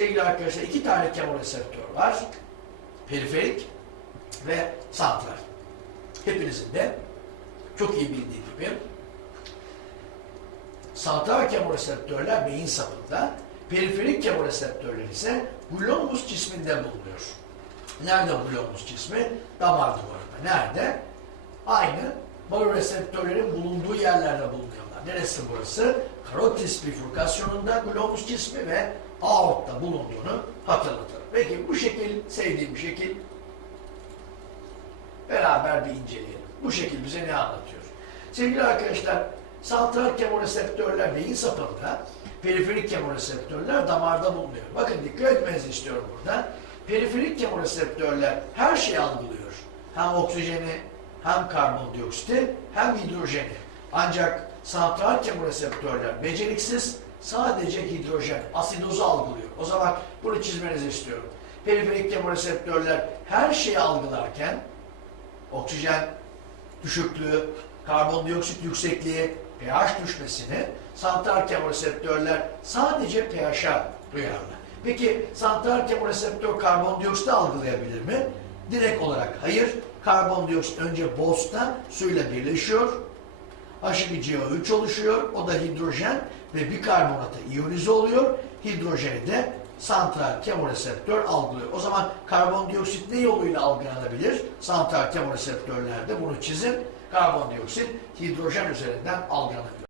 Sevgili arkadaşlar iki tane kemoreseptör var. Periferik ve santral. Hepinizin de çok iyi bildiği gibi santral kemoreseptörler beyin sapında, periferik kemoreseptörler ise glomus cisminde bulunuyor. Nerede glomus cismi? Damar duvarında. Nerede? Aynı baroreseptörlerin bulunduğu yerlerde bulunuyorlar. Neresi burası? Karotis bifurkasyonunda glomus cismi ve bulunduğunu hatırlatır. Peki bu şekil sevdiğim şekil beraber bir inceleyelim. Bu şekil bize ne anlatıyor? Sevgili arkadaşlar, santral kemoreseptörler beyin sapında, periferik kemoreseptörler damarda bulunuyor. Bakın dikkat etmenizi istiyorum burada. Periferik kemoreseptörler her şeyi algılıyor. Hem oksijeni, hem karbondioksiti, hem hidrojeni. Ancak santral kemoreseptörler beceriksiz, sadece hidrojen, asidozu algılıyor. O zaman bunu çizmenizi istiyorum. Periferik kemoreseptörler her şeyi algılarken, oksijen düşüklüğü, karbondioksit yüksekliği, pH düşmesini santral kemoreseptörler sadece pH'a duyarlı. Peki santral kemoreseptör karbondioksit algılayabilir mi? Direkt olarak hayır. Karbondioksit önce bozda suyla birleşiyor. H2CO3 oluşuyor. O da hidrojen ve bikarbonata iyonize oluyor. Hidrojeni de santral kemoreseptör algılıyor. O zaman karbondioksit ne yoluyla algılanabilir? Santral kemoreseptörlerde bunu çizin. Karbondioksit hidrojen üzerinden algılanabilir.